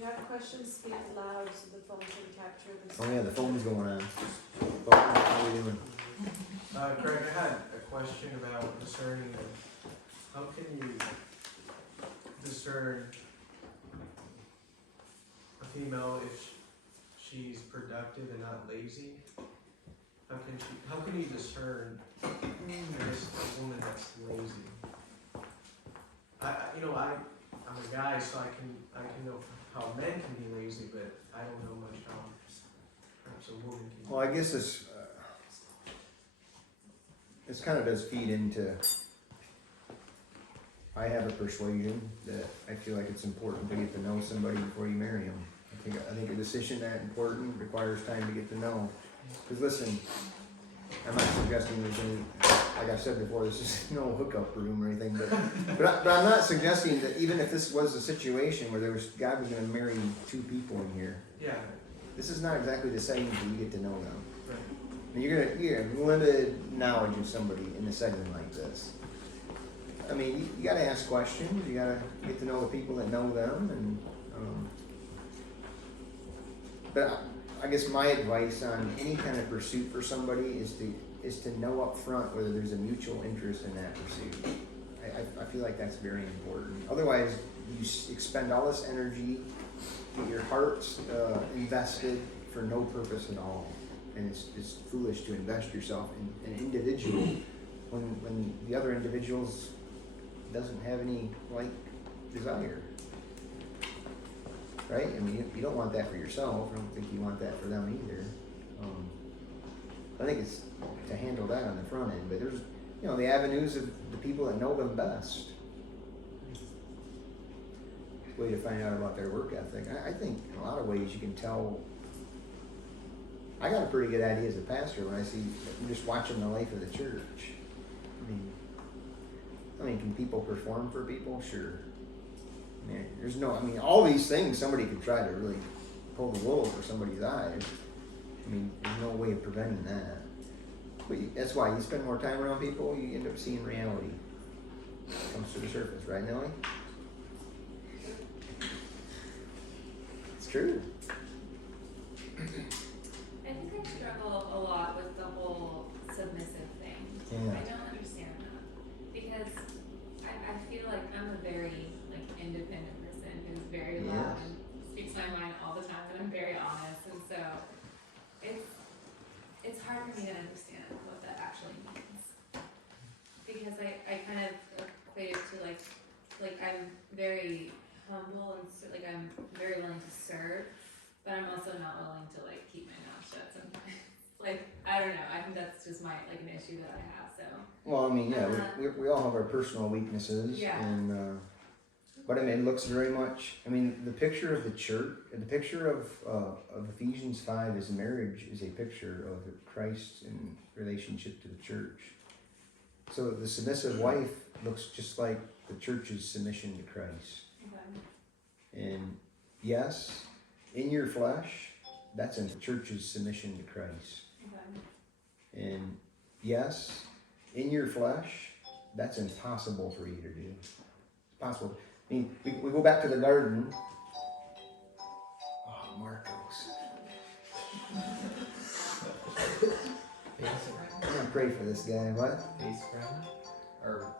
you have questions, speak loud so the phone can capture this. Oh yeah, the phone's going on. How are we doing? Craig, I had a question about discerning. How can you discern a female if she's productive and not lazy? How can you discern a woman that's lazy? I'm a guy, so I can know how men can be lazy, but I don't know much how perhaps a woman can. Well, I guess this kind of does feed into. I have a persuasion that I feel like it's important to get to know somebody before you marry them. I think a decision that important requires time to get to know. Because listen, I'm not suggesting there's any, like I said before, this is no hookup room or anything, but I'm not suggesting that even if this was a situation where God was going to marry two people in here, Yeah. this is not exactly the setting until you get to know them. Right. And you have limited knowledge of somebody in a segment like this. I mean, you got to ask questions. You got to get to know the people that know them, and but I guess my advice on any kind of pursuit for somebody is to know up front whether there's a mutual interest in that pursuit. I feel like that's very important. Otherwise, you expend all this energy, get your heart's invested for no purpose at all, and it's foolish to invest yourself in an individual when the other individuals doesn't have any desire. Right? I mean, you don't want that for yourself. I don't think you want that for them either. I think it's to handle that on the front end. But there's, the avenues of the people that know them best. Way to find out about their work ethic. I think in a lot of ways you can tell. I got a pretty good idea as a pastor when I'm just watching the life of the church. I mean, can people perform for people? Sure. All these things somebody could try to really pull the wool over somebody's eyes. There's no way of preventing that. But that's why you spend more time around people, you end up seeing reality. It comes to the surface, right, Nellie? It's true. I think I struggle a lot with the whole submissive thing. Yeah. I don't understand that because I feel like I'm a very independent person who's very loud and speaks my mind all the time, and I'm very honest, and so it's hard for me to understand what that actually means because I kind of equate it to I'm very humble and I'm very willing to serve, but I'm also not willing to keep my mouth shut sometimes. I don't know. I think that's just an issue that I have. So. Well, we all have our personal weaknesses. Yeah. And but it looks very much. The picture of the church, the picture of Ephesians 5 is marriage is a picture of Christ in relationship to the church. So the submissive wife looks just like the church's submission to Christ. Okay. And yes, in your flesh, that's in the church's submission to Christ. Okay. And yes, in your flesh, that's impossible for you to do. It's possible. We go back to the garden. Oh, Marcos. I'm going to pray for this guy. What?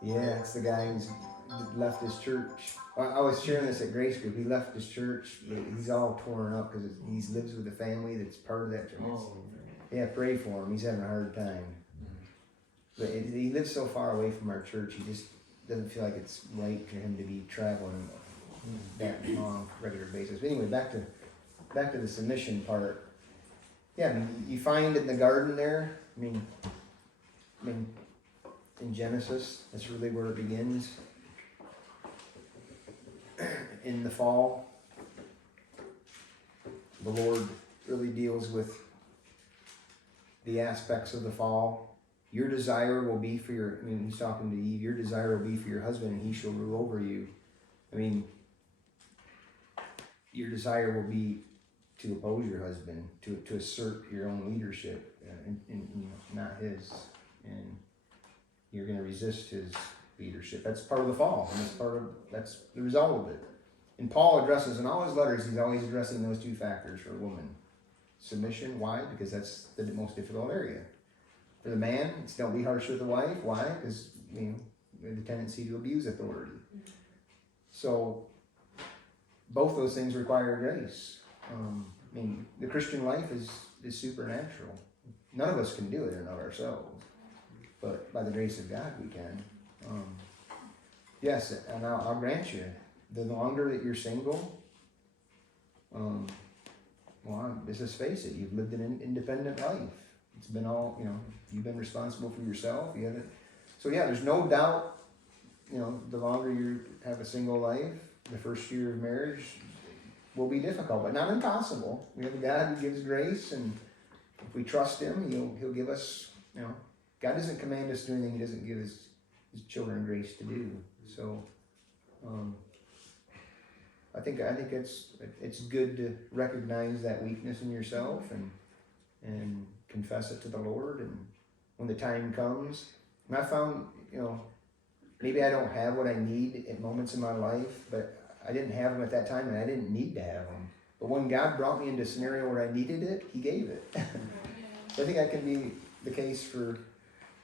Yeah, it's the guy who's left his church. I was sharing this at Grace Group. He left his church. He's all torn up because he lives with a family that's part of that church. Yeah, pray for him. He's having a hard time. But he lives so far away from our church, he just doesn't feel like it's right for him to be traveling that long, regular basis. But anyway, back to the submission part. Yeah, you find in the garden there. In Genesis, that's really where it begins. In the fall, the Lord really deals with the aspects of the fall. Your desire will be for he's talking to Eve, your desire will be for your husband and he shall rule over you. Your desire will be to oppose your husband, to assert your own leadership, and not his. And you're going to resist his leadership. That's part of the fall, and that's the result of it. And Paul addresses in all his letters, he's always addressing those two factors for a woman. Submission, why? Because that's the most difficult area. For the man, it's don't be harsh with the wife. Why? Because, we have the tendency to abuse authority. So, both those things require grace. The Christian life is supernatural. None of us can do it in and of ourselves. But by the grace of God, we can. Yes, and I'll grant you, the longer that you're single, let's just face it, you've lived an independent life. It's been all, you've been responsible for yourself. You haven't. So yeah, there's no doubt, the longer you have a single life, the first year of marriage will be difficult, but not impossible. We have a God who gives grace, and if we trust Him, He'll give us, God doesn't command us to do anything He doesn't give His children grace to do. So, I think it's good to recognize that weakness in yourself and confess it to the Lord, and when the time comes, and I found, maybe I don't have what I need at moments in my life, but I didn't have them at that time, and I didn't need to have them. But when God brought me into a scenario where I needed it, He gave it. So I think that can be the case for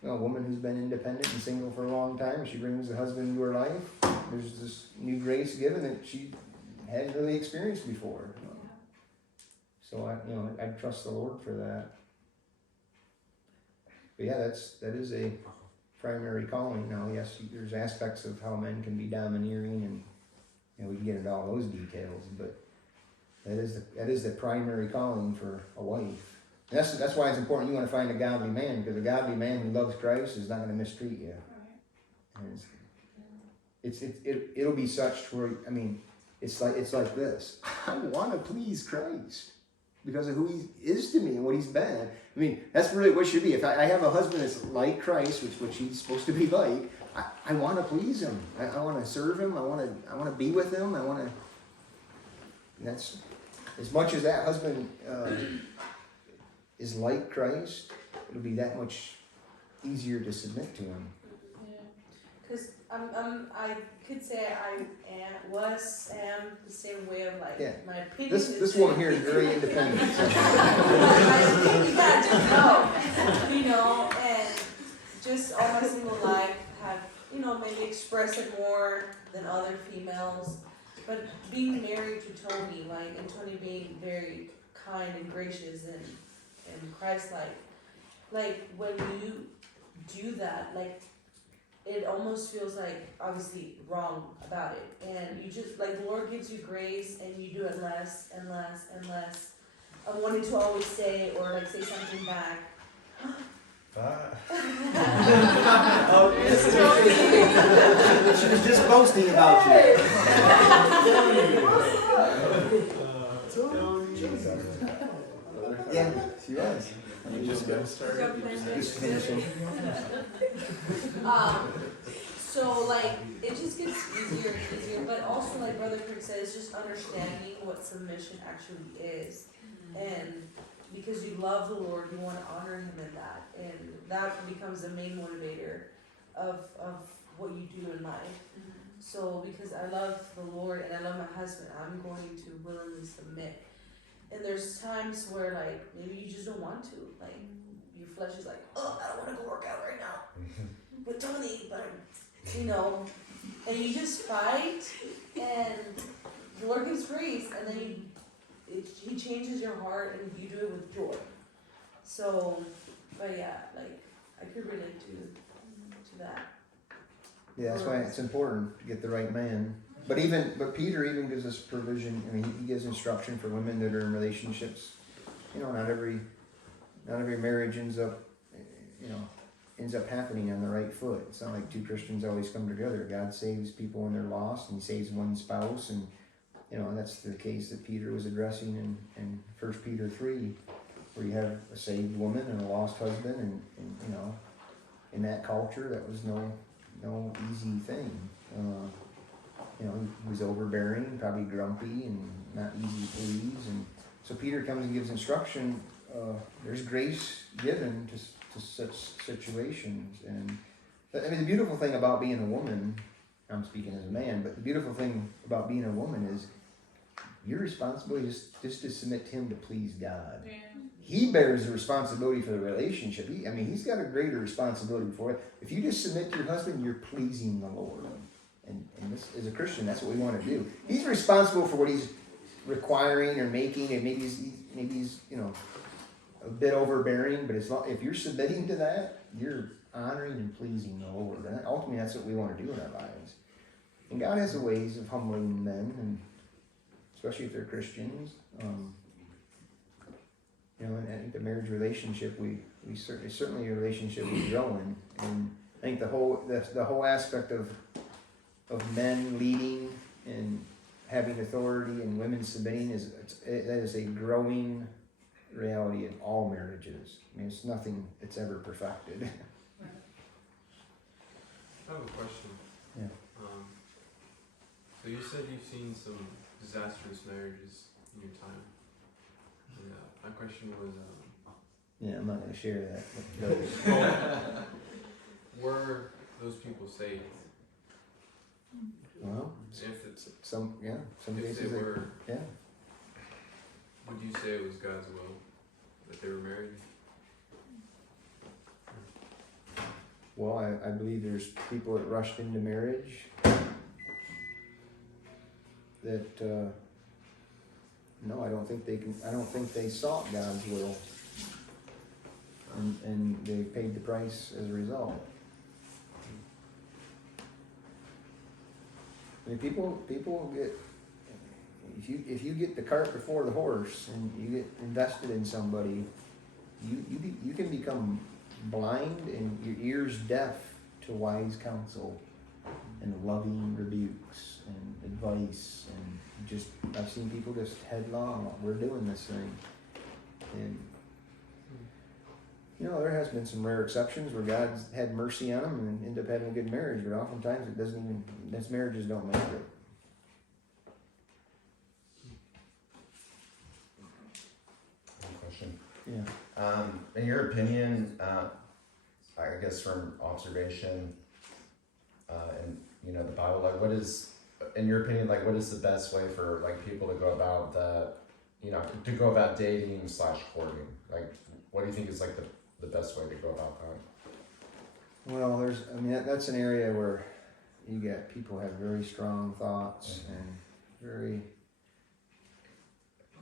a woman who's been independent and single for a long time. She brings a husband into her life. There's this new grace given that she hadn't really experienced before. So I trust the Lord for that. But yeah, that is a primary calling. Now, yes, there's aspects of how men can be domineering, and we can get into all those details. But that is the primary calling for a wife. And that's why it's important you want to find a godly man, because a godly man who loves Christ is not going to mistreat you. And it'll be such where it's like this. I want to please Christ because of who He is to me and what He's been. That's really what it should be. If I have a husband that's like Christ, which he's supposed to be like, I want to please Him. I want to serve Him. I want to be with Him. That's as much as that husband is like Christ, it'll be that much easier to submit to Him. Because I could say I am the same way of my opinion. This woman here is very independent. And just all my single life have, maybe expressed it more than other females. But being married to Tony, and Tony being very kind and gracious and Christ-like, when you do that, it almost feels obviously wrong about it, and you just the Lord gives you grace, and you do it less and less and less. I'm wanting to always say or say something back. She was just boasting about you. Yeah, she was. Just finishing. So it just gets easier and easier, but also Brother Kirk says, just understanding what submission actually is, and because you love the Lord, you want to honor Him in that, and that becomes the main motivator of what you do in life. So because I love the Lord and I love my husband, I'm going to willingly submit. And there's times where maybe you just don't want to, your flesh is oh, I don't want to go work out right now with Tony, but and you just fight, and the Lord gives grace, and then He changes your heart, and you do it with joy. So, but yeah, I could relate to that. Yeah, that's why it's important to get the right man. But Peter even gives us provision. He gives instruction for women that are in relationships. Not every marriage ends up happening on the right foot. It's not like two Christians always come together. God saves people when they're lost, and He saves one spouse, and that's the case that Peter was addressing in 1 Peter 3, where you have a saved woman and a lost husband, and in that culture that was no easy thing. He was overbearing, probably grumpy, and not easy to please. And so Peter comes and gives instruction. There's grace given to such situations. And the beautiful thing about being a woman, I'm speaking as a man, but the beautiful thing about being a woman is Your responsibility is just to submit to him to please God. Yeah. He bears the responsibility for the relationship. He's got a greater responsibility for it. If you just submit to your husband, you're pleasing the Lord. And this, as a Christian, that's what we want to do. He's responsible for what he's requiring or making, and maybe he's a bit overbearing. But if you're submitting to that, you're honoring and pleasing the Lord. And ultimately, that's what we want to do in our lives. And God has ways of humbling men, and especially if they're Christians. And I think the marriage relationship, we certainly a relationship we grow in, and I think the whole aspect of men leading and having authority and women submitting that is a growing reality in all marriages. I mean, it's nothing that's ever perfected. I have a question. Yeah. So you said you've seen some disastrous marriages in your time. And, my question was, Yeah, I'm not going to share that. were those people saved? Well, If it's, some if cases they were, yeah. would you say it was God's will that they were married? Well, I believe there's people that rushed into marriage that no, I don't think they sought God's will, and they paid the price as a result. I mean, people get, if you get the cart before the horse and you get invested in somebody, you can become blind and your ears deaf to wise counsel and loving rebukes and advice, and I've seen people just headlong, we're doing this thing. And there has been some rare exceptions where God's had mercy on them and end up having a good marriage, but oftentimes those marriages don't make it. Question. Yeah. In your opinion, I guess from observation, and the Bible, like what is, in your opinion, like what is the best way for like people to go about dating / courting? Like, what do you think is like the best way to go about that? Well, that's an area where you get people have very strong thoughts and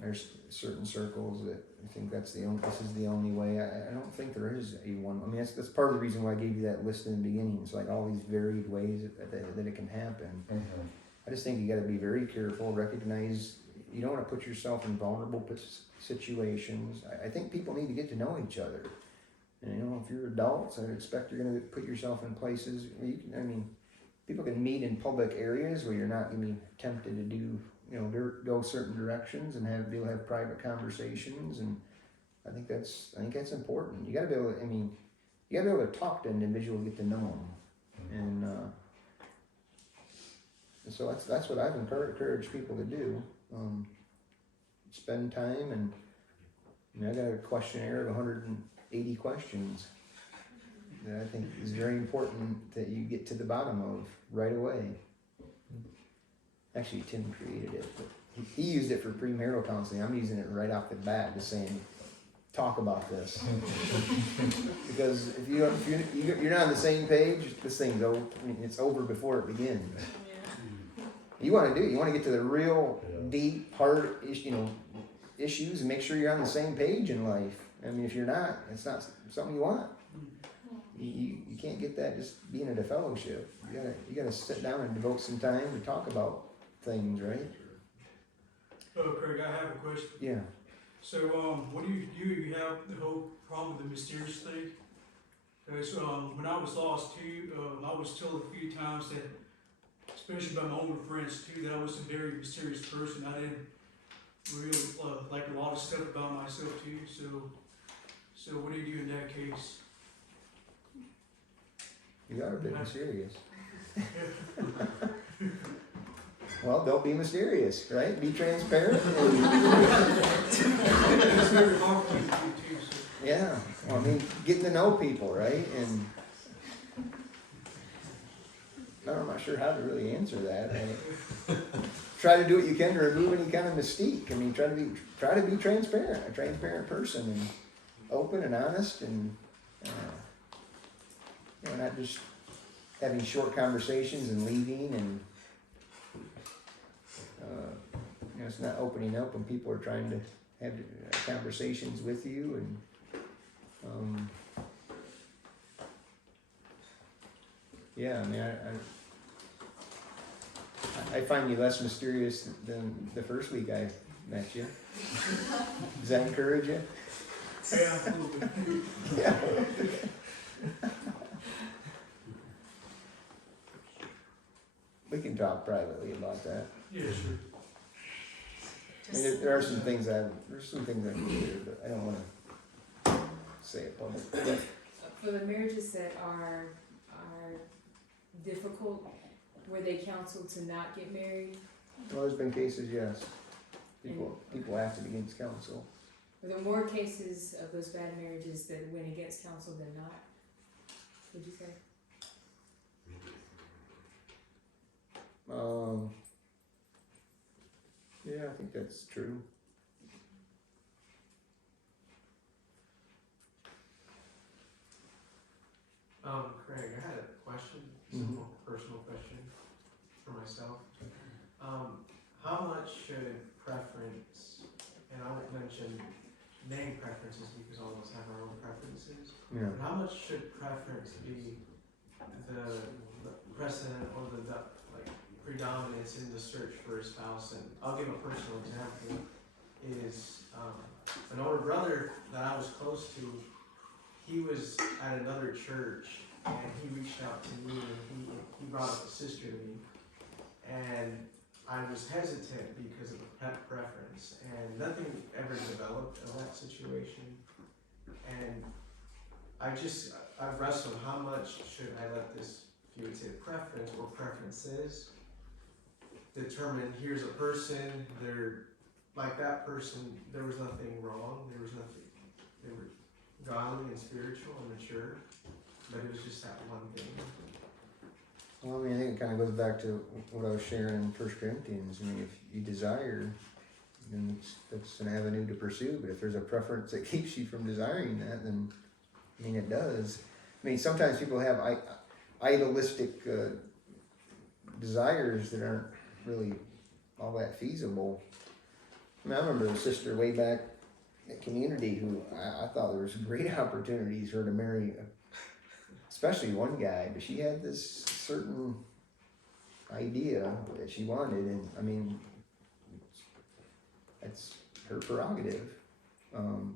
there's certain circles that I think this is the only way. I don't think there is a one. I mean, that's part of the reason why I gave you that list in the beginning. It's like all these varied ways that it can happen. Mm-hmm. I just think you got to be very careful, recognize you don't want to put yourself in vulnerable situations. I think people need to get to know each other. And, if you're adults, I expect you're going to put yourself in places where people can meet in public areas where you're not going to be tempted to do, go certain directions and have private conversations. And I think that's important. You got to be able to talk to an individual, get to know them. And so that's what I've encouraged people to do. Spend time, and I got a questionnaire of 180 questions that I think is very important that you get to the bottom of right away. Actually, Tim created it, but he used it for premarital counseling. I'm using it right off the bat, just saying, talk about this. Because if you're not on the same page, this thing's over. It's over before it begins. You want to get to the real deep, hard issues and make sure you're on the same page in life. I mean, if you're not, it's not something you want. You can't get that just being at a fellowship. You gotta sit down and devote some time to talk about things, right? Craig, I have a question. Yeah. So, what do you have the whole problem with the mysterious thing? Because when I was lost too, I was told a few times that, especially by my older friends too, that I was a very mysterious person. I didn't really like a lot of stuff about myself too. So what do you do in that case? You are a bit mysterious. Well, don't be mysterious, right? Be transparent. Yeah. Well, getting to know people, right? And I'm not sure how to really answer that. try to do what you can to remove any kind of mystique. I mean, try to be transparent, a transparent person, and open and honest, and not just having short conversations and leaving, and it's not opening up when people are trying to have conversations with you, and I mean, I find you less mysterious than the first week I met you. Does that encourage you? Yeah, a little bit. Yeah. We can talk privately about that. Yeah, sure. I mean, there are some things I can do, but I don't want to say it publicly. For the marriages that are difficult, were they counseled to not get married? Well, there's been cases, yes. People acted against counsel. Were there more cases of those bad marriages that went against counsel than not? Would you say? Yeah, I think that's true. Craig, I had a question, simple personal question for myself. How much should preference, and I won't mention name preferences because all of us have our own preferences, Yeah. but how much should preference be the precedent or the predominance in the search for a spouse? And I'll give a personal example. Is an older brother that I was close to. He was at another church and he reached out to me and he brought up a sister to me, and I was hesitant because of the preference, and nothing ever developed of that situation. And I've wrestled how much should I let this, if you would say preference or preferences, determine here's a person, they're like that person, there was nothing wrong, they were godly and spiritual and mature, but it was just that one thing. Well, I mean, I think it kind of goes back to what I was sharing in 1 Corinthians. I mean, if you desire, then that's an avenue to pursue. But if there's a preference that keeps you from desiring that, then, I mean, it does. I mean, sometimes people have idealistic desires that aren't really all that feasible. I mean, I remember a sister way back at community who I thought there was great opportunities for her to marry, especially one guy, but she had this certain idea that she wanted, and I mean, that's her prerogative. And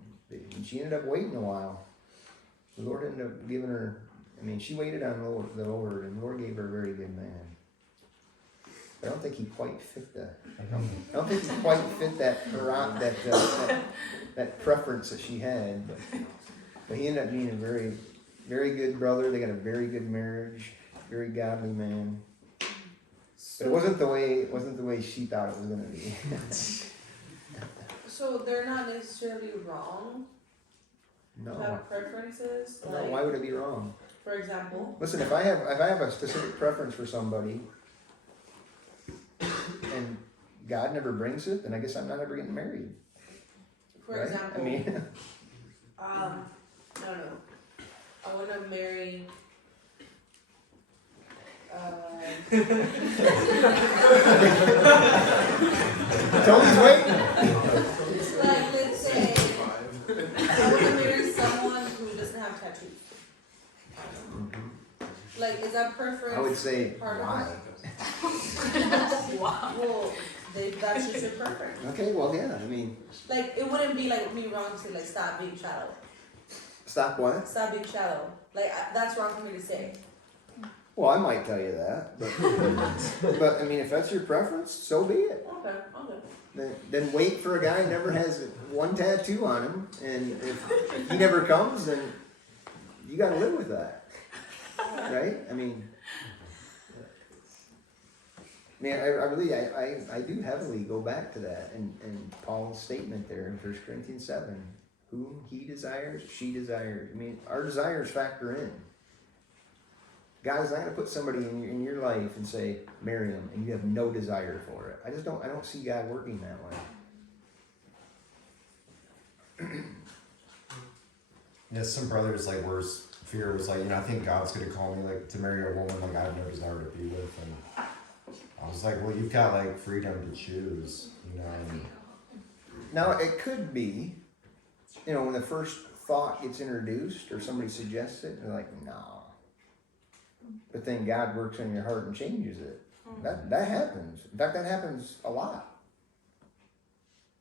she ended up waiting a while. The Lord ended up giving her, I mean, she waited on the Lord, and the Lord gave her a very good man. I don't think he quite fit that. I don't think he quite fit that preference that she had. But he ended up being a very, very good brother. They got a very good marriage, very godly man. But it wasn't the way she thought it was going to be. So they're not necessarily wrong to No. have preferences. No, why would it be wrong? For example, Listen, if I have a specific preference for somebody, and God never brings it, then I guess I'm not ever getting married. for right? example, I mean, I don't know. I want to marry. Tony's waiting. Like, let's say I want to marry someone who doesn't have tattoos. Like, is that preference? I would say, part of why? Well, that's just your preference. Okay, well, yeah, I mean, Like, it wouldn't be like me wrong to say like stop being shallow. stop what? Stop being shallow. Like that's wrong for me to say. Well, I might tell you that, but I mean, if that's your preference, so be it. Okay. Then wait for a guy who never has one tattoo on him, and if he never comes, then you got to live with that, right? I mean, man, I do heavily go back to that and Paul's statement there in 1 Corinthians 7. Whom he desires, she desires. I mean, our desires factor in. God's not going to put somebody in your life and say, marry them, and you have no desire for it. I don't see God working that way. Yeah, some brothers like fear was like, I think God's gonna call me like to marry a woman like I have no desire to be with, and I was like, well, you've got like freedom to choose, and Now, it could be, when the first thought gets introduced or somebody suggests it, they're like, no. But then God works in your heart and changes it. That happens. In fact, that happens a lot.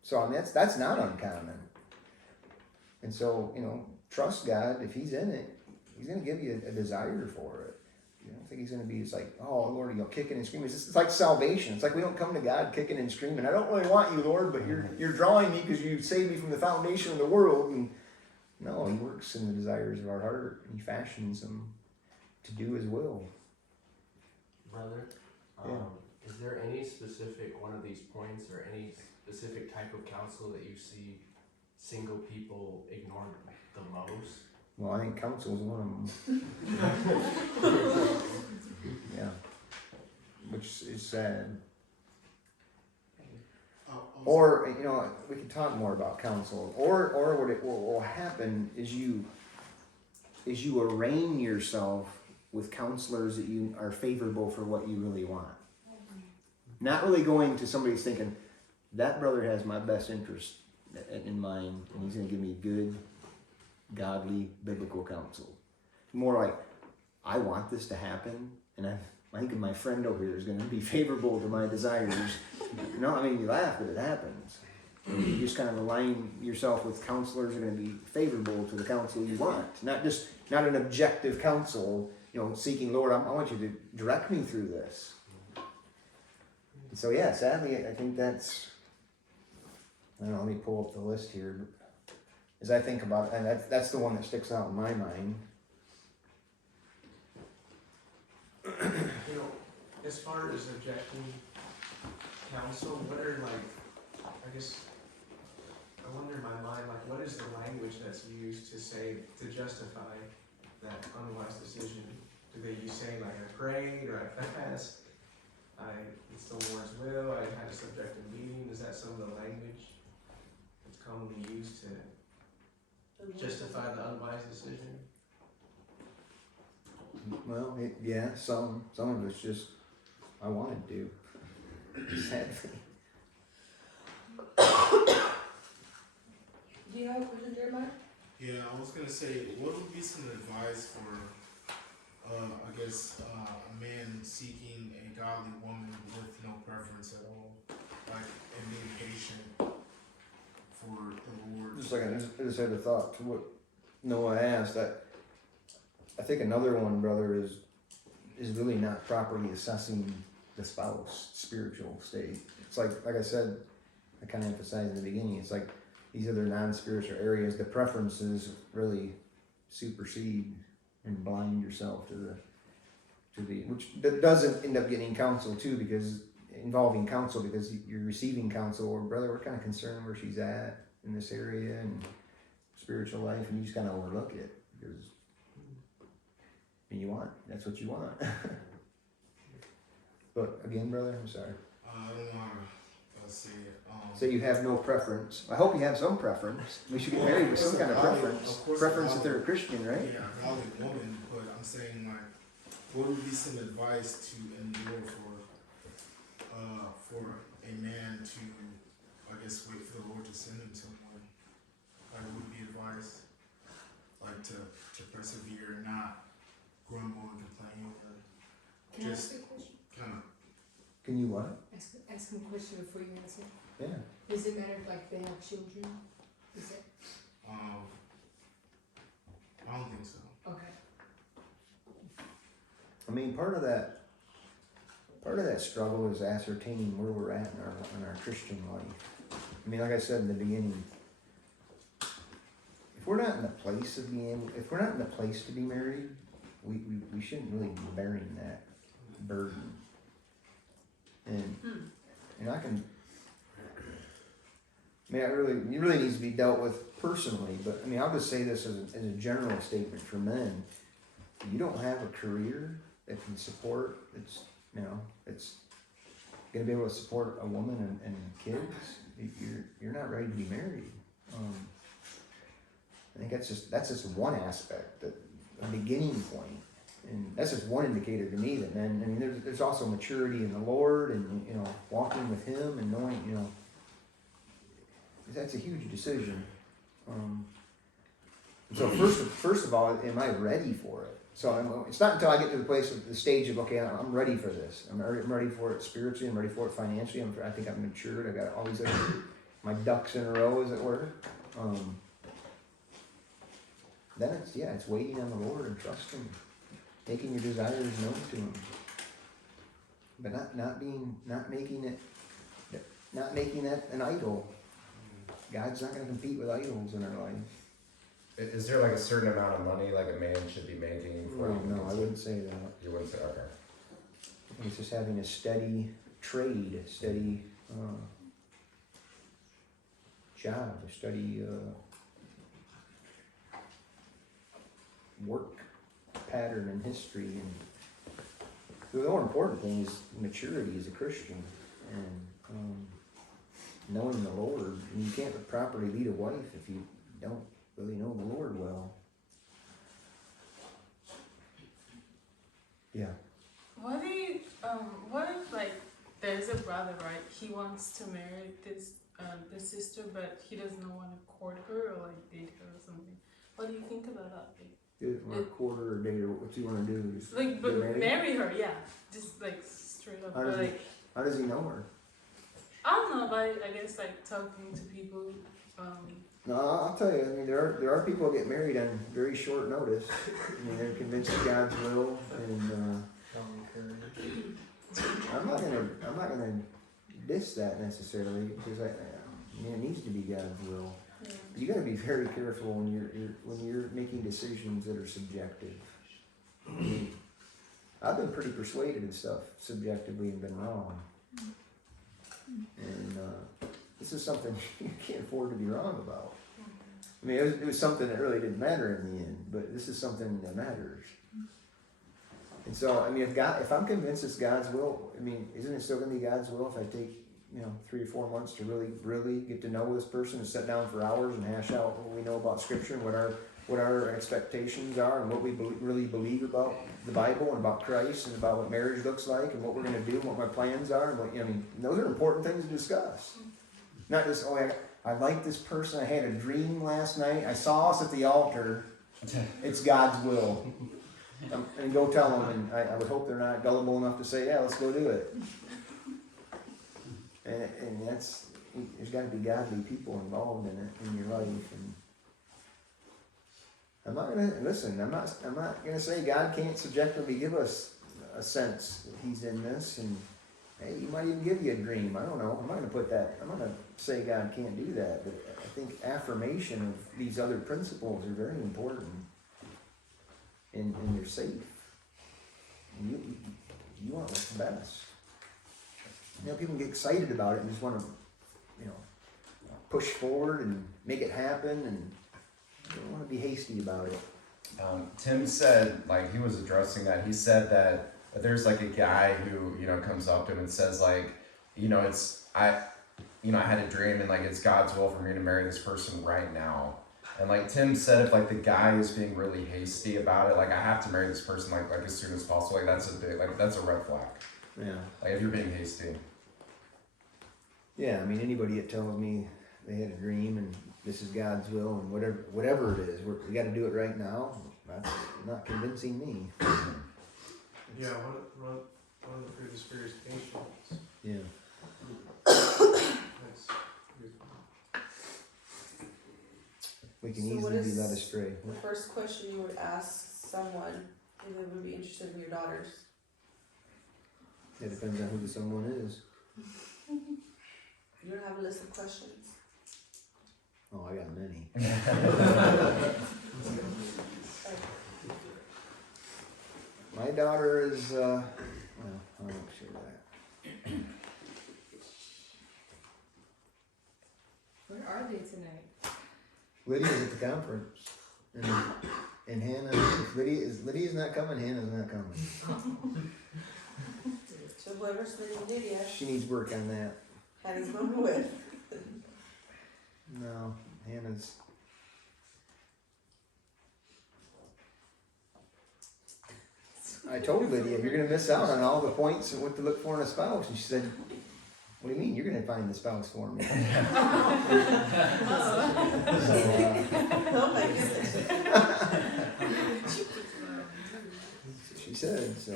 So, I mean, that's not uncommon. And so, trust God. If He's in it, He's going to give you a desire for it. I don't think He's going to be, it's like, oh, Lord, kicking and screaming. It's like salvation. It's like we don't come to God kicking and screaming. I don't really want you, Lord, but you're drawing me because you saved me from the foundation of the world. And no, He works in the desires of our heart, and He fashions them to do His will. Brother, is there any specific one of these points or any specific type of counsel that you see single people ignore the most? Well, I think counsel is one of them. Yeah. Which is sad. Or, we could talk more about counsel. Or what will happen is you arraign yourself with counselors that you are favorable for what you really want. Not really going to somebody who's thinking, that brother has my best interest in mind, and he's going to give me good, godly, biblical counsel. More like, I want this to happen, and I think my friend over here is going to be favorable to my desires. You laugh, but it happens. And you just kind of align yourself with counselors that are going to be favorable to the counsel you want. Not an objective counsel, seeking, Lord, I want you to direct me through this. And so, yeah, sadly, I think that's, let me pull up the list here. As I think about it, and that's the one that sticks out in my mind. As far as rejecting counsel, what are I wonder in my mind, what is the language that's used to justify that unwise decision? Do they say I prayed or I fast? It's the Lord's will. I had a subjective meeting. Is that some of the language that's commonly used to justify the unwise decision? Well, some of it's just, I wanted to. Sadly. Do you have a question, Jeremiah? Yeah, I was gonna say, what would be some advice for, a man seeking a godly woman with no preference at all, and being patient for the Lord? Just like I just had a thought to what Noah asked. I think another one, brother, is really not properly assessing the spouse spiritual state. It's like I said, I kind of emphasized in the beginning. It's like these other non-spiritual areas, the preferences really supersede and blind yourself to the which that doesn't end up getting counsel too, because you're receiving counsel. Or brother, we're kind of concerned where she's at in this area and spiritual life, and you just kind of overlook it because that's what you want. But again, brother, I'm sorry. I don't know how to say it. So you have no preference. I hope you have some preference. We should get married with some kind of preference. Preference if they're a Christian, right? Yeah, a godly woman, but I'm saying what would be some advice to endure for a man to, wait for the Lord to send him someone? What would be advice? To persevere and not grumble and complain, or Can I just ask a question? kind of. Can you what? Ask him a question before you answer. Yeah. Does it matter if they have children? Is it? I don't think so. Okay. I mean, part of that struggle is ascertaining where we're at in our Christian life. I mean, like I said in the beginning, if we're not in the place to be married, we shouldn't really be bearing that burden. And it really needs to be dealt with personally. But I'll just say this as a general statement for men: you don't have a career, that can support, it's gonna be able to support a woman and kids, you're not ready to be married. I think that's just one aspect, a beginning point, and that's just one indicator to me that men. I mean, there's also maturity in the Lord, and walking with Him and knowing, that's a huge decision. So first of all, am I ready for it? So it's not until I get to the stage of, okay, I'm ready for this. I'm ready for it spiritually. I'm ready for it financially. I think I'm matured. I got all these my ducks in a row, as it were. Then it's waiting on the Lord and trusting, making your desires known to Him, but not making it an idol. God's not going to compete with idols in our life. Is there like a certain amount of money like a man should be making? No, I wouldn't say that. You wouldn't say, okay. I think it's just having a steady trade, steady job, a steady work pattern in history. And the more important thing is maturity as a Christian and knowing the Lord. And you can't properly lead a wife if you don't really know the Lord well. Yeah. What if like there's a brother, right? He wants to marry this sister, but he doesn't want to court her or like date her or something. What do you think about that? Or a quarter or a date, or what you want to do? Just Like, but marry her, yeah, just like straight up. How does he know her? I don't know, but I guess like talking to people. No, I'll tell you. I mean, there are people that get married on very short notice. I mean, they're convinced of God's will, and I'm not gonna diss that necessarily, because it needs to be God's will. Yeah. You got to be very careful when you're making decisions that are subjective. I mean, I've been pretty persuaded of stuff subjectively and been wrong, and this is something you can't afford to be wrong about. I mean, it was something that really didn't matter in the end, but this is something that matters. And so, I mean, if I'm convinced it's God's will, I mean, isn't it still going to be God's will if I take 3 or 4 months to really get to know this person and sit down for hours and hash out what we know about Scripture and what our expectations are and what we really believe about the Bible and about Christ and about what marriage looks like and what we're going to do and what my plans are and what, I mean, those are important things to discuss. Not just, I like this person. I had a dream last night. I saw us at the altar. It's God's will. And go tell them. And I would hope they're not gullible enough to say, yeah, let's go do it. And there's got to be godly people involved in it in your life. And I'm not gonna say God can't subjectively give us a sense that He's in this. And hey, He might even give you a dream. I don't know. I'm not gonna say God can't do that. But I think affirmation of these other principles are very important. And they're safe. And you want what's best. People get excited about it and just want to, push forward and make it happen, and they don't want to be hasty about it. Tim said, like, he was addressing that. He said that there's like a guy who, comes up to him and says, like, I had a dream and like it's God's will for me to marry this person right now. And like Tim said, if like the guy is being really hasty about it, like I have to marry this person like as soon as possible, like that's a red flag. Yeah. Like if you're being hasty. Yeah, I mean, anybody that tells me they had a dream and this is God's will and whatever it is, we got to do it right now, that's not convincing me. Yeah, one of the fruit of the Spirit is patience. Yeah. That's good. We can So what easily be is led astray. the first question you would ask someone if they would be interested in your daughters? It depends on who the someone is. You don't have a list of questions? Oh, I got many. My daughter is, well, I won't share that. Where are they tonight? Lydia's at the conference. And And Hannah, if Lydia's not coming, Hannah's not coming. So whoever's spending Lydia, She needs work on that. Hannah's going with. No, Hannah's. I told Lydia, you're going to miss out on all the points and what to look for in a spouse. And she said, what do you mean? You're going to find the spouse for me. So, Oh my goodness. she said, so.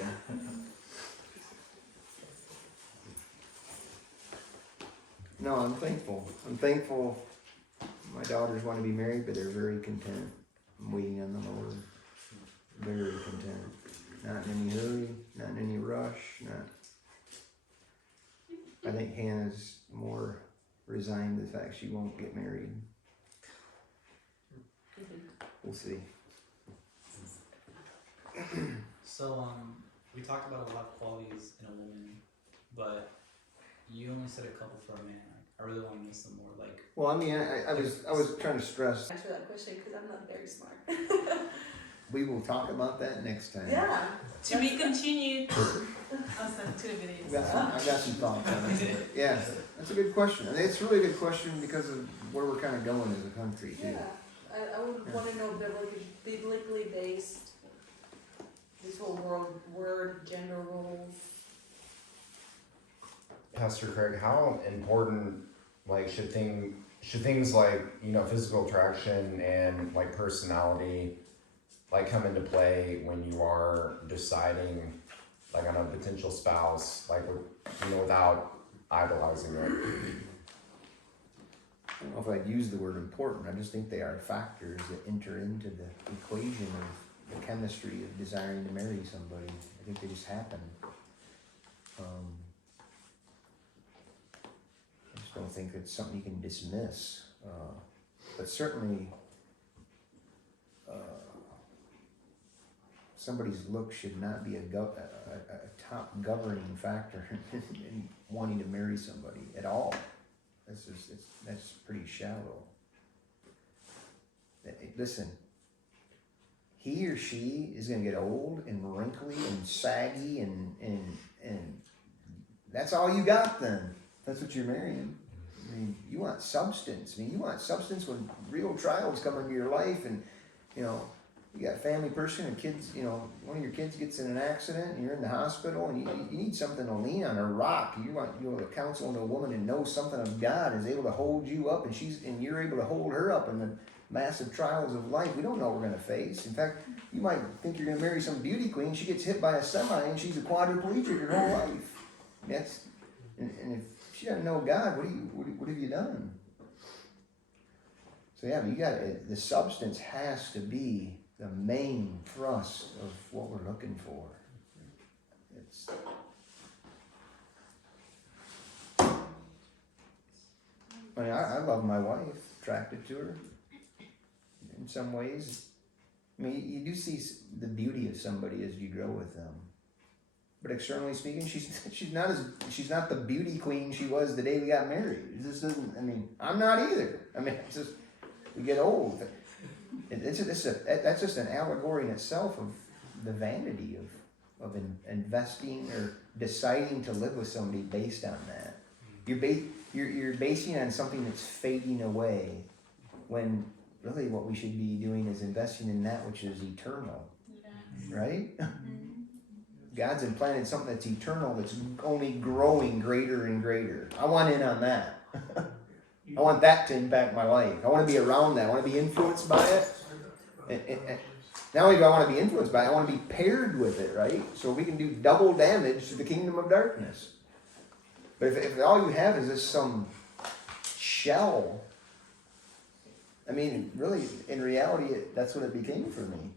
No, I'm thankful. I'm thankful my daughters want to be married, but they're very content. I'm waiting on the Lord. Very content. Not in any hurry, not in any rush, not. I think Hannah's more resigned to the fact she won't get married. We'll see. So, we talked about a lot of qualities in a woman, but you only said a couple for a man. I really want to know some more. Like, Well, I mean, I was trying to stress. Answer that question because I'm not very smart. We will talk about that next time. Yeah. To be continued. I'll send 2 videos. I've got some thoughts on it. Yeah, that's a good question. And it's really a good question because of where we're kind of going as a country too. Yeah. I would want to know biblically based, this whole word, gender roles. Pastor Craig, how important, like, should things like, you know, physical attraction and like personality, like, come into play when you are deciding, like, on a potential spouse, like, with, you know, without idolizing it? I don't know if I'd use the word important. I just think they are factors that enter into the equation of the chemistry of desiring to marry somebody. I think they just happen. I just don't think it's something you can dismiss. But certainly, somebody's look should not be a top governing factor in wanting to marry somebody at all. That's pretty shallow. Listen, he or she is going to get old and wrinkly and saggy and that's all you got then. That's what you're marrying. I mean, you want substance. I mean, you want substance when real trials come into your life and, you know, you got a family person and kids, you know, one of your kids gets in an accident and you're in the hospital and you need something to lean on, a rock. You want, you know, to counsel on a woman and know something of God is able to hold you up and you're able to hold her up in the massive trials of life. We don't know what we're going to face. In fact, you might think you're going to marry some beauty queen. She gets hit by a semi and she's a quadriplegic her whole life. That's, and if she doesn't know God, what have you done? So yeah, I mean, the substance has to be the main thrust of what we're looking for. It's I mean, I love my wife, attracted to her in some ways. I mean, you do see the beauty of somebody as you grow with them. But externally speaking, she's not the beauty queen she was the day we got married. It just doesn't. I mean, I'm not either. I mean, it's just we get old. That's just an allegory in itself of the vanity of investing or deciding to live with somebody based on that. You're basing on something that's fading away, when really what we should be doing is investing in that which is eternal, right? God's implanted something that's eternal, that's only growing greater and greater. I want in on that. I want that to impact my life. I want to be around that. I want to be influenced by it. And not only do I want to be influenced by it, I want to be paired with it, right? So we can do double damage to the kingdom of darkness. But if all you have is just some shell, I mean, really, in reality, that's what it became for me.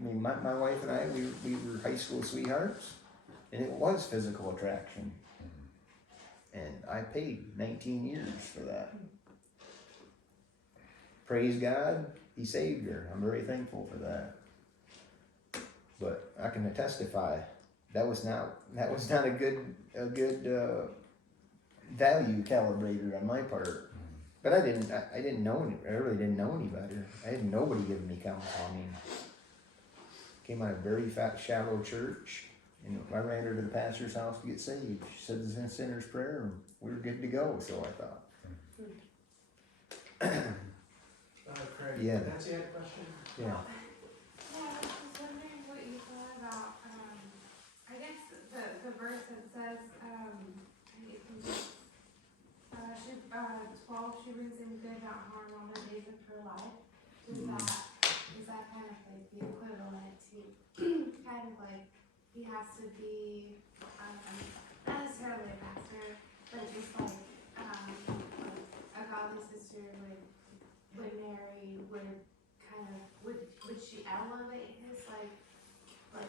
I mean, my wife and I, we were high school sweethearts, and it was physical attraction. And I paid 19 years for that. Praise God, He saved her. I'm very thankful for that. But I can testify that was not a good value calibrator on my part. But I really didn't know any better. I had nobody giving me counsel. I mean, came out of a very shallow church. And I ran her to the pastor's house to get saved. She said the sinner's prayer, and we were good to go. So I thought. Craig, Yeah. Nancy had a question? Yeah. Yeah, I was just wondering what you thought about, I guess the verse that says, she, 12, she brings in good, not harm, all the days of her life. Is that kind of like the equivalent to, kind of like, he has to be, not necessarily a pastor, but just like, a godly sister would marry, would she elevate his like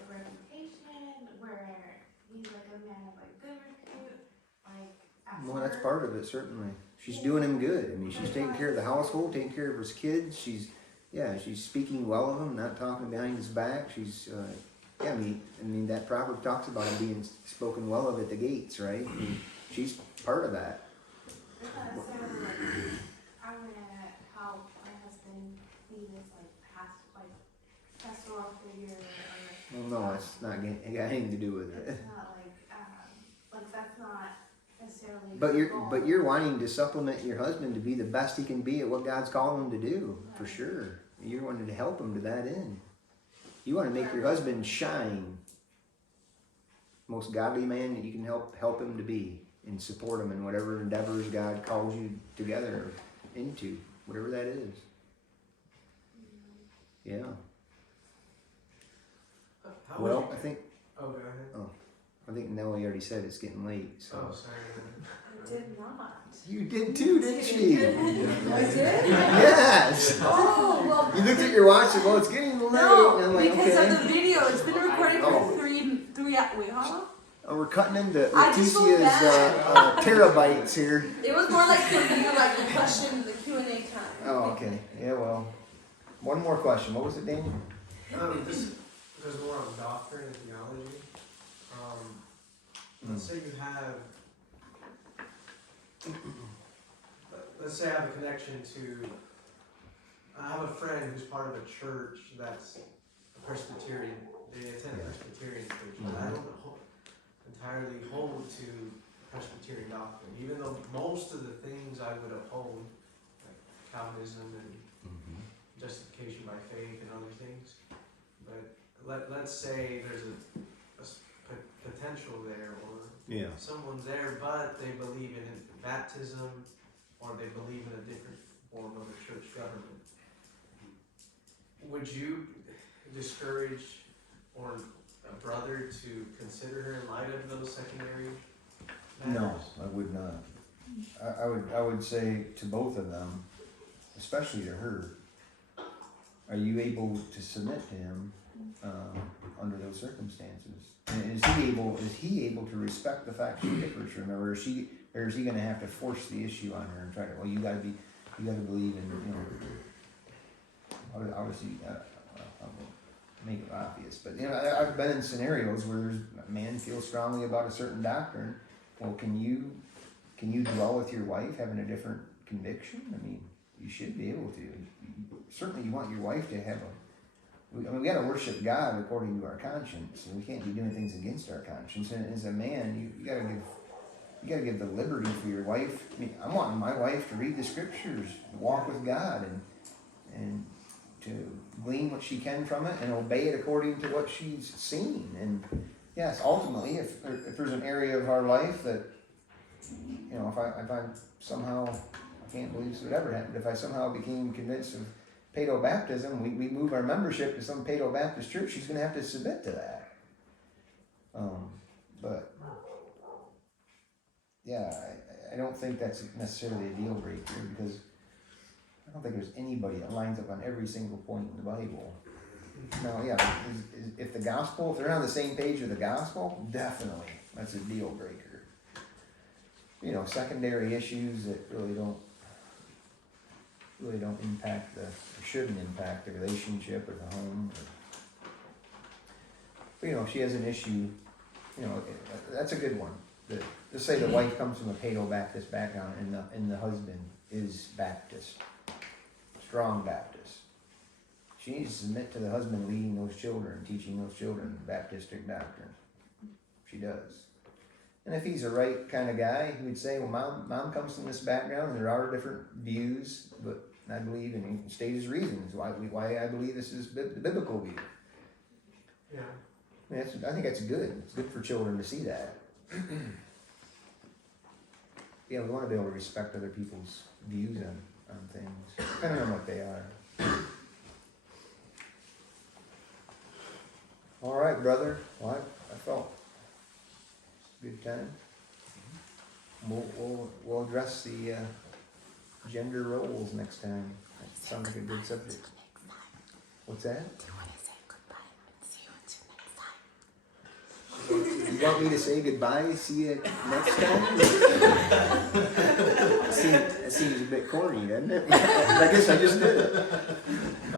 reputation, where he's like a man of like good repute, like Well, that's part of it, certainly. She's doing him good. I mean, she's taking care of the household, taking care of his kids. She's speaking well of him, not talking behind his back. She's, I mean, that proverb talks about him being spoken well of at the gates, right? I mean, she's part of that. I'm gonna help my husband be this pastoral figure, or Well, no, it's not got anything to do with it. it's not like that's not necessarily. But you're wanting to supplement your husband to be the best he can be at what God's calling him to do, for sure. You're wanting to help him to that end. You want to make your husband shine. Most godly man that you can help him to be, and support him in whatever endeavors God calls you together into, whatever that is. Yeah. How would Well, you- I think Oh, go ahead. Nellie already said it's getting late. So Oh, sorry. I did not. you did too, didn't she? I did? Yes. Oh, well. You looked at your watch and said, well, it's getting late. No, and I'm like, because okay. of the video. It's been recording for Oh. three wait, huh? Oh, we're cutting into I just feel Leticia's terabytes here. It was more like the video, like the question, the Q&A time. Oh, okay. Yeah, well, one more question. What was it, Daniel? This goes more on doctrine and theology. Let's say you have, let's say I have a connection to, I have a friend who's part of a church that's a Presbyterian. They attend a Presbyterian church, but I don't entirely hold to Presbyterian doctrine, even though most of the things I would uphold, like Calvinism and justification by faith and other things. But let's say there's a potential there, or someone's there, but they believe in baptism, or they believe in a different form of a church government. Would you discourage or a brother to consider her in light of those secondary matters? No, I would not. I would say to both of them, especially to her, are you able to submit to him under those circumstances? And is he able to respect the fact she differs from her, or is he going to have to force the issue on her and try to? Well, you got to believe in, obviously, I'll make it obvious, but I've been in scenarios where a man feels strongly about a certain doctrine. Well, can you dwell with your wife having a different conviction? I mean, you should be able to. Certainly, you want your wife to have we got to worship God according to our conscience, and we can't be doing things against our conscience. And as a man, you got to give the liberty for your wife. I mean, I'm wanting my wife to read the scriptures, walk with God, and to glean what she can from it, and obey it according to what she's seen. And yes, ultimately, if there's an area of our life that, if I somehow, I can't believe this would ever happen, if I somehow became convinced of Paedo-baptism, we move our membership to some Paedo-Baptist church, she's going to have to submit to that. But, yeah, I don't think that's necessarily a deal breaker, because I don't think there's anybody that lines up on every single point in the Bible. Now, yeah, if they're on the same page with the gospel, definitely, that's a deal breaker. Secondary issues that really don't impact or shouldn't impact the relationship or the home. But if she has an issue, that's a good one. Let's say the wife comes from a Paedo-Baptist background and the husband is Baptist, strong Baptist. She needs to submit to the husband leading those children, teaching those children Baptistic doctrine. She does. And if he's a right kind of guy, he would say, well, mom comes from this background, and there are different views, but I believe, and he states his reasons why I believe this is the biblical view. Yeah. I think that's good. It's good for children to see that. Yeah, we want to be able to respect other people's views on things, depending on what they are. All right, brother. Well, I felt good time. We'll address the gender roles next time. That sounds like a good subject. What's that? You want me to say goodbye? See you next time? That seems a bit corny, doesn't it? I guess I just did it.